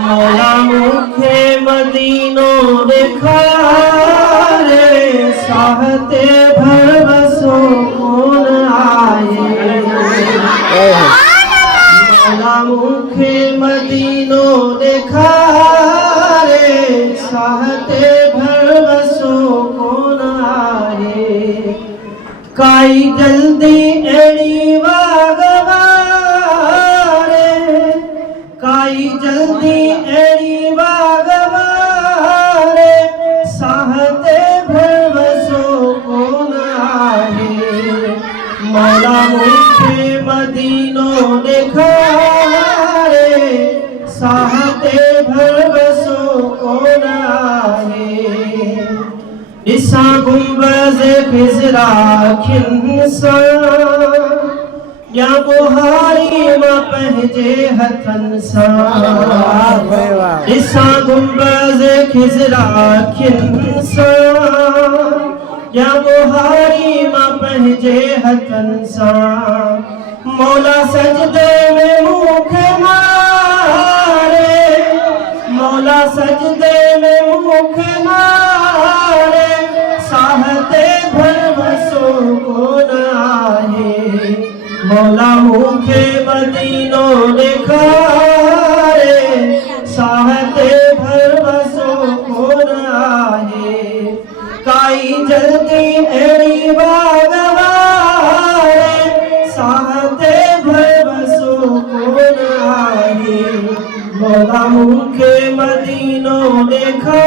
मौला मुखे मदीनो देखा रे साहते भरवसो कौन आए। मौला मुखे मदीनो देखा रे साहते भरवसो कौन आए। काई जल्दी एड़ी वागवारे काई जल्दी एड़ी वागवारे साहते भरवसो कौन आए। मौला मुझे मदीनो देखा रे साहते भरवसो कौन आए। इसा गुंबज़ खिज़रा खिंसा या बुहारी मां पंहिंजे हथनि सां। इसा गुंबज़ खिज़रा खिंसा या बुहारी मां पंहिंजे हथनि सां। मौला सजदे में मुखे मारे मौला सजदे में मुखे मारे साहते भरवसो कौन आए। मौला मुखे मदीनो देखा रे साहते भरवसो कौन आए। काई जल्दी एड़ी वागवारे साहते भरवसो कौन आए। मौला मुखे मदीनो देखा